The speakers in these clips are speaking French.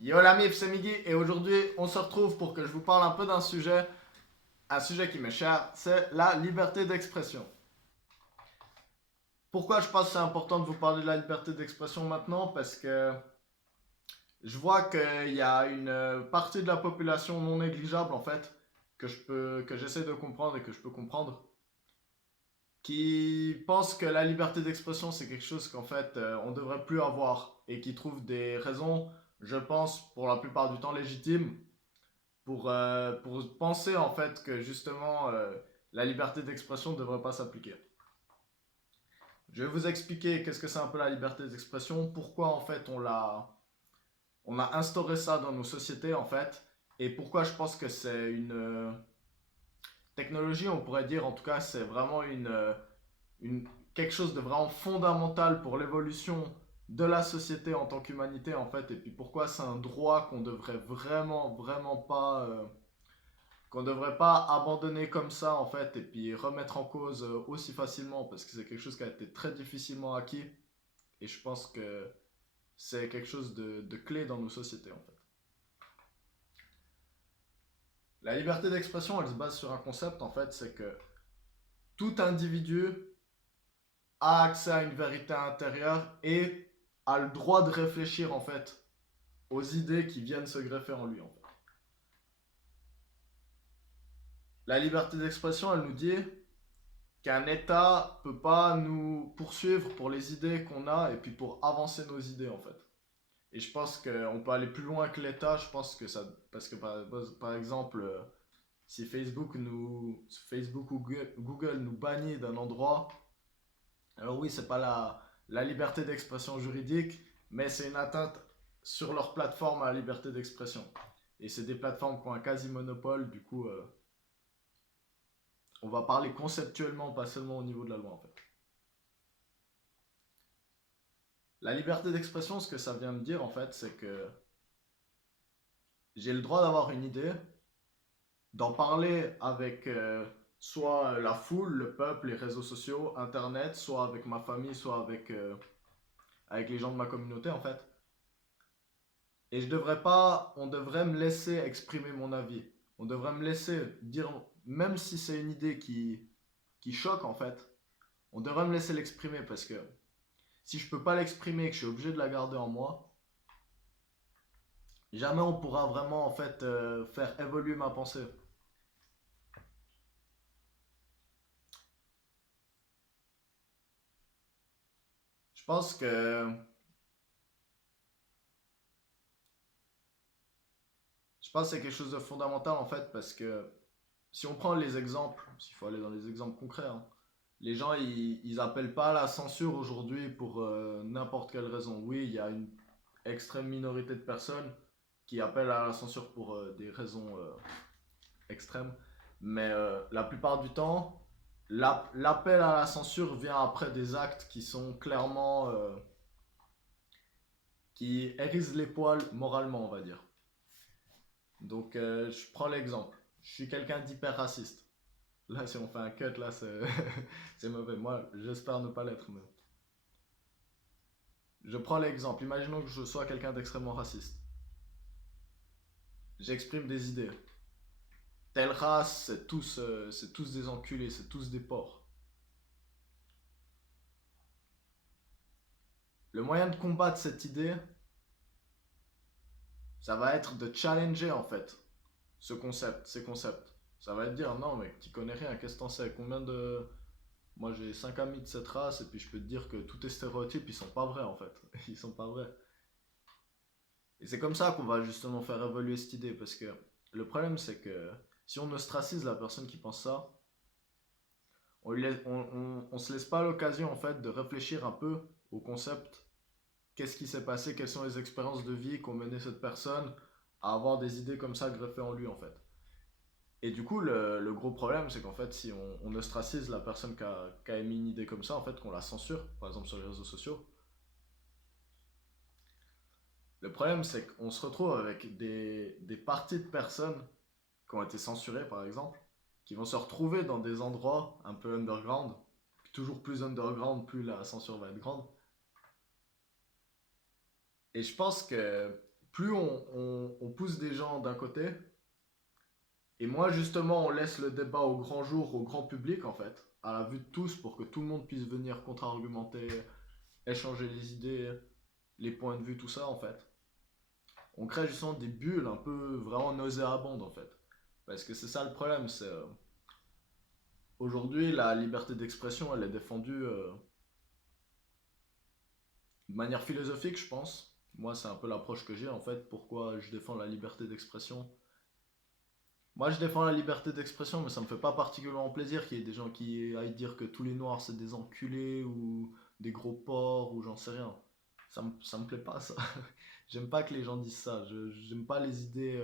Yo la mif, c'est Miggy et aujourd'hui on se retrouve pour que je vous parle un peu un sujet qui m'est cher, c'est la liberté d'expression. Pourquoi je pense que c'est important de vous parler de la liberté d'expression maintenant? Parce que je vois qu'il y a une partie de la population non négligeable en fait que j'essaie de comprendre et que je peux comprendre, qui pense que la liberté d'expression c'est quelque chose qu'en fait on devrait plus avoir et qui trouve des raisons, je pense pour la plupart du temps légitimes pour penser en fait que justement la liberté d'expression ne devrait pas s'appliquer. Je vais vous expliquer qu'est-ce que c'est un peu la liberté d'expression, pourquoi en fait on a instauré ça dans nos sociétés en fait, et pourquoi je pense que c'est une technologie, on pourrait dire en tout cas, c'est vraiment une, quelque chose de vraiment fondamental pour l'évolution de la société en tant qu'humanité en fait, et puis pourquoi c'est un droit qu'on devrait vraiment pas qu'on ne devrait pas abandonner comme ça en fait et puis remettre en cause aussi facilement parce que c'est quelque chose qui a été très difficilement acquis et je pense que c'est quelque chose de clé dans nos sociétés en fait. La liberté d'expression elle se base sur un concept en fait, c'est que tout individu a accès à une vérité intérieure et a le droit de réfléchir en fait aux idées qui viennent se greffer en lui en fait. La liberté d'expression elle nous dit qu'un État peut pas nous poursuivre pour les idées qu'on a et puis pour avancer nos idées en fait. Et je pense qu'on peut aller plus loin que l'État, je pense que ça... Parce que par exemple, si Facebook ou Google nous bannit d'un endroit, alors oui, c'est pas la liberté d'expression juridique, mais c'est une atteinte sur leur plateforme à la liberté d'expression. Et c'est des plateformes qui ont un quasi-monopole, du coup, on va parler conceptuellement, pas seulement au niveau de la loi en fait. La liberté d'expression, ce que ça vient me dire en fait, c'est que j'ai le droit d'avoir une idée, d'en parler avec soit la foule, le peuple, les réseaux sociaux, internet, soit avec ma famille, soit avec les gens de ma communauté en fait. Et je devrais pas, on devrait me laisser exprimer mon avis. On devrait me laisser dire, même si c'est une idée qui choque en fait, on devrait me laisser l'exprimer parce que si je peux pas l'exprimer et que je suis obligé de la garder en moi, jamais on pourra vraiment en fait faire évoluer ma pensée. Je pense que je pense que c'est quelque chose de fondamental en fait parce que si on prend les exemples, s'il faut aller dans les exemples concrets, hein, les gens ils appellent pas à la censure aujourd'hui pour n'importe quelle raison. Oui, il y a une extrême minorité de personnes qui appellent à la censure pour des raisons extrêmes, mais la plupart du temps, l'appel à la censure vient après des actes qui sont clairement qui hérissent les poils moralement, on va dire. Donc, je prends l'exemple. Je suis quelqu'un d'hyper raciste. Là, si on fait un cut, là, c'est c'est mauvais. Moi, j'espère ne pas l'être, mais... Je prends l'exemple. Imaginons que je sois quelqu'un d'extrêmement raciste. J'exprime des idées. Telle race, c'est tous des enculés, c'est tous des porcs. Le moyen de combattre cette idée, ça va être de challenger, en fait, ces concepts. Ça va être dire, non, mec, tu connais rien, qu'est-ce que t'en sais? Combien de... Moi, j'ai 5 amis de cette race, et puis je peux te dire que tous tes stéréotypes, ils sont pas vrais, en fait. Ils sont pas vrais. Et c'est comme ça qu'on va justement faire évoluer cette idée, parce que le problème c'est que si on ostracise la personne qui pense ça, on se laisse pas l'occasion en fait de réfléchir un peu au concept, qu'est-ce qui s'est passé, quelles sont les expériences de vie qu'ont mené cette personne à avoir des idées comme ça greffées en lui en fait. Et du coup, le gros problème, c'est qu'en fait, si on ostracise la personne qui a émis une idée comme ça, en fait, qu'on la censure, par exemple sur les réseaux sociaux, le problème, c'est qu'on se retrouve avec des parties de personnes qui ont été censurées, par exemple, qui vont se retrouver dans des endroits un peu underground, toujours plus underground, plus la censure va être grande. Et je pense que plus on pousse des gens d'un côté, et moins justement on laisse le débat au grand jour, au grand public en fait, à la vue de tous, pour que tout le monde puisse venir contre-argumenter, échanger les idées, les points de vue, tout ça en fait. On crée justement des bulles un peu vraiment nauséabondes en fait. Parce que c'est ça le problème, c'est aujourd'hui la liberté d'expression elle est défendue de manière philosophique je pense. Moi c'est un peu l'approche que j'ai en fait, pourquoi je défends la liberté d'expression. Moi je défends la liberté d'expression mais ça me fait pas particulièrement plaisir qu'il y ait des gens qui aillent dire que tous les noirs c'est des enculés ou des gros porcs ou j'en sais rien. Ça me plaît pas ça. J'aime pas que les gens disent ça. J'aime pas les idées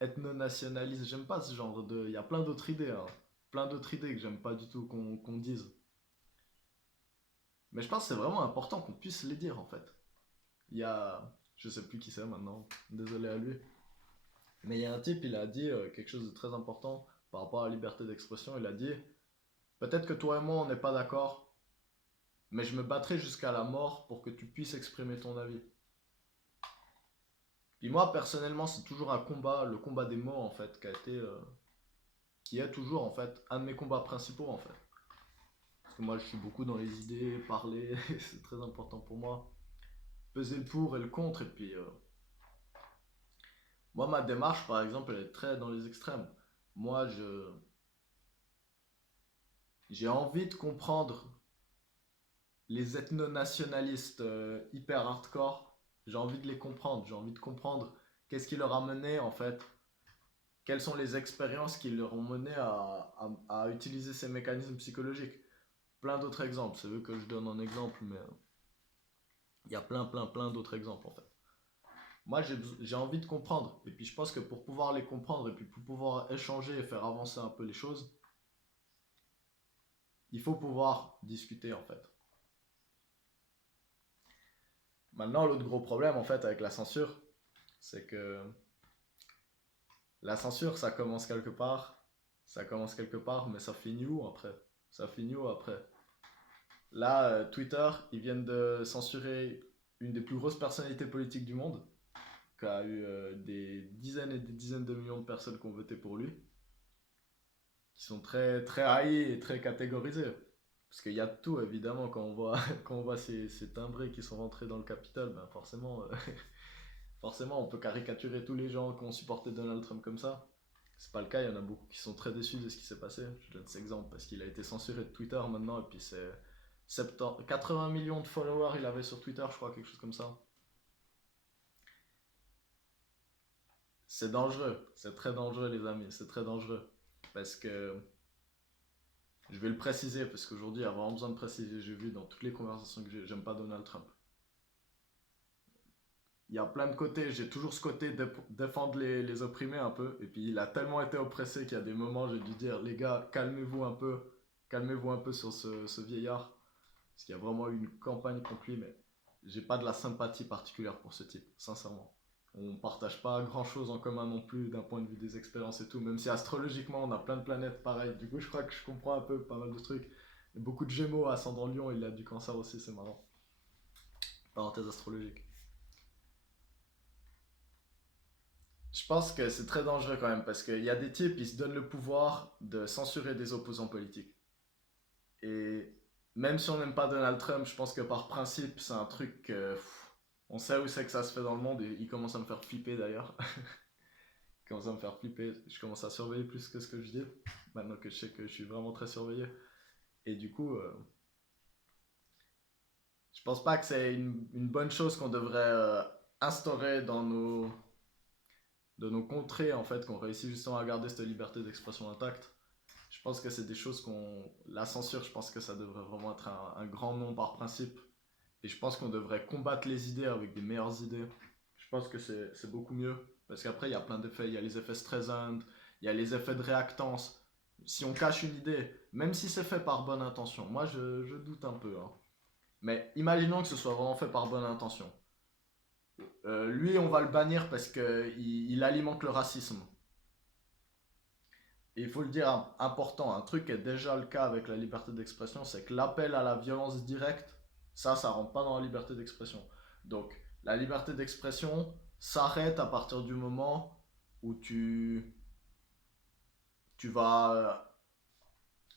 ethno-nationalistes. J'aime pas ce genre de. Il y a plein d'autres idées, hein. Plein d'autres idées que j'aime pas du tout qu'on dise. Mais je pense que c'est vraiment important qu'on puisse les dire en fait. Il y a. Je sais plus qui c'est maintenant. Désolé à lui. Mais il y a un type, il a dit quelque chose de très important par rapport à la liberté d'expression. Il a dit peut-être que toi et moi on n'est pas d'accord, mais je me battrai jusqu'à la mort pour que tu puisses exprimer ton avis. Puis moi personnellement c'est toujours un combat, le combat des mots en fait, qui est toujours en fait un de mes combats principaux en fait. Parce que moi je suis beaucoup dans les idées, parler, c'est très important pour moi. Peser le pour et le contre, et puis moi ma démarche par exemple elle est très dans les extrêmes. Moi j'ai envie de comprendre les ethno-nationalistes hyper hardcore, j'ai envie de les comprendre, j'ai envie de comprendre qu'est-ce qui leur a mené en fait, quelles sont les expériences qui leur ont mené à utiliser ces mécanismes psychologiques. Plein d'autres exemples, c'est eux que je donne en exemple, mais il y a plein d'autres exemples en fait. Moi j'ai envie de comprendre, et puis je pense que pour pouvoir les comprendre, et puis pour pouvoir échanger et faire avancer un peu les choses, il faut pouvoir discuter en fait. Maintenant, l'autre gros problème en fait avec la censure, c'est que la censure, ça commence quelque part, mais ça finit où après? Ça finit où après? Là, Twitter, ils viennent de censurer une des plus grosses personnalités politiques du monde, qui a eu des dizaines et des dizaines de millions de personnes qui ont voté pour lui, qui sont très, très haïs et très catégorisés. Parce qu'il y a de tout, évidemment, quand on voit, quand on voit ces timbrés qui sont rentrés dans le Capitole, ben forcément, forcément, on peut caricaturer tous les gens qui ont supporté Donald Trump comme ça. C'est pas le cas, il y en a beaucoup qui sont très déçus de ce qui s'est passé. Je donne cet exemple parce qu'il a été censuré de Twitter maintenant, et puis c'est 80 millions de followers il avait sur Twitter, je crois, quelque chose comme ça. C'est dangereux, c'est très dangereux les amis, c'est très dangereux. Parce que, je vais le préciser, parce qu'aujourd'hui il y a vraiment besoin de préciser, j'ai vu dans toutes les conversations que j'ai, j'aime pas Donald Trump. Il y a plein de côtés, j'ai toujours ce côté de défendre les opprimés un peu, et puis il a tellement été oppressé qu'il y a des moments j'ai dû dire, les gars, calmez-vous un peu sur ce vieillard, parce qu'il y a vraiment eu une campagne contre lui, mais j'ai pas de la sympathie particulière pour ce type, sincèrement. On partage pas grand chose en commun non plus d'un point de vue des expériences et tout, même si astrologiquement on a plein de planètes pareilles. Du coup, je crois que je comprends un peu pas mal de trucs. Il y a beaucoup de Gémeaux, ascendant Lion, il a du cancer aussi, c'est marrant. Parenthèse astrologique. Je pense que c'est très dangereux quand même parce qu'il y a des types qui se donnent le pouvoir de censurer des opposants politiques. Et même si on n'aime pas Donald Trump, je pense que par principe, c'est un truc on sait où c'est que ça se fait dans le monde et il commence à me faire flipper d'ailleurs. Il commence à me faire flipper. Je commence à surveiller plus que ce que je dis. Maintenant que je sais que je suis vraiment très surveillé. Et du coup, je pense pas que c'est une bonne chose qu'on devrait instaurer dans nos contrées en fait, qu'on réussit justement à garder cette liberté d'expression intacte. Je pense que c'est des choses qu'on. La censure, je pense que ça devrait vraiment être un grand non par principe. Et je pense qu'on devrait combattre les idées avec des meilleures idées. Je pense que c'est beaucoup mieux. Parce qu'après, il y a plein d'effets. Il y a les effets Streisand, il y a les effets de réactance. Si on cache une idée, même si c'est fait par bonne intention, moi je doute un peu, hein. Mais imaginons que ce soit vraiment fait par bonne intention. Lui, on va le bannir parce qu'il alimente le racisme. Et il faut le dire, important, un truc qui est déjà le cas avec la liberté d'expression, c'est que l'appel à la violence directe, ça rentre pas dans la liberté d'expression. Donc, La liberté d'expression s'arrête à partir du moment où tu vas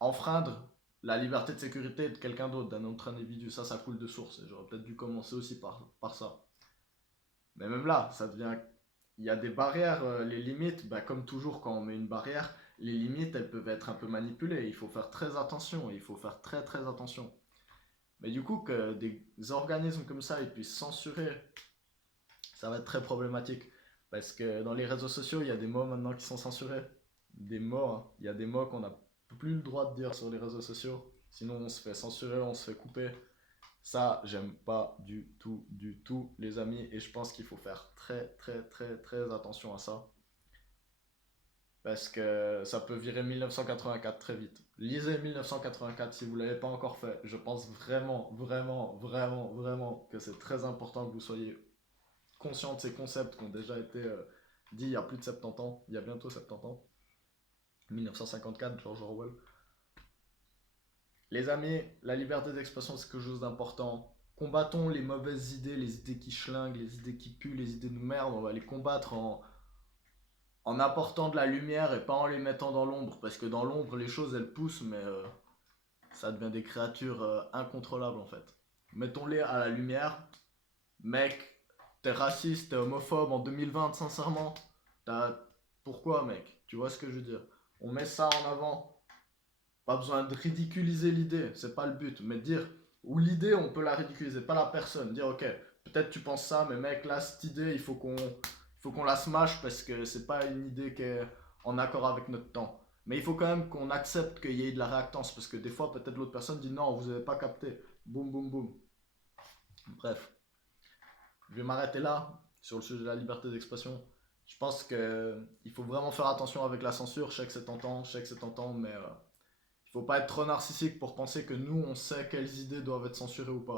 enfreindre la liberté de sécurité de quelqu'un d'autre, d'un autre individu. Ça coule de source. Et j'aurais peut-être dû commencer aussi par ça. Mais même là, ça devient. Il y a des barrières, les limites, bah, comme toujours quand on met une barrière, les limites, elles peuvent être un peu manipulées. Il faut faire très attention. Il faut faire très très attention. Mais du coup, que des organismes comme ça ils puissent censurer, ça va être très problématique. Parce que dans les réseaux sociaux, il y a des mots maintenant qui sont censurés. Des mots, hein. Il y a des mots qu'on n'a plus le droit de dire sur les réseaux sociaux. Sinon, on se fait censurer, on se fait couper. Ça, j'aime pas du tout, les amis. Et je pense qu'il faut faire très, très, très, très attention à ça. Parce que ça peut virer 1984 très vite. Lisez 1984 si vous ne l'avez pas encore fait. Je pense vraiment, vraiment, vraiment, vraiment que c'est très important que vous soyez conscient de ces concepts qui ont déjà été dits il y a plus de 70 ans. Il y a bientôt 70 ans. 1954, George Orwell. Les amis, la liberté d'expression c'est quelque chose d'important. Combattons les mauvaises idées, les idées qui schlinguent, les idées qui puent, les idées de merde. On va les combattre en apportant de la lumière et pas en les mettant dans l'ombre. Parce que dans l'ombre, les choses elles poussent, mais ça devient des créatures incontrôlables en fait. Mettons-les à la lumière. Mec, t'es raciste, t'es homophobe en 2020, sincèrement. T'as... Pourquoi, mec? Tu vois ce que je veux dire? On met ça en avant. Pas besoin de ridiculiser l'idée, c'est pas le but. Mais dire, ou l'idée, on peut la ridiculiser, pas la personne. Dire, ok, peut-être tu penses ça, mais mec, là, cette idée, il faut qu'on la smash parce que c'est pas une idée qui est en accord avec notre temps. Mais il faut quand même qu'on accepte qu'il y ait de la réactance parce que des fois, peut-être l'autre personne dit non, vous avez pas capté. Boum, boum, boum. Bref, je vais m'arrêter là sur le sujet de la liberté d'expression. Je pense qu'il faut vraiment faire attention avec la censure. Je sais que c'est tentant, je sais que c'est tentant, mais il faut pas être trop narcissique pour penser que nous, on sait quelles idées doivent être censurées ou pas.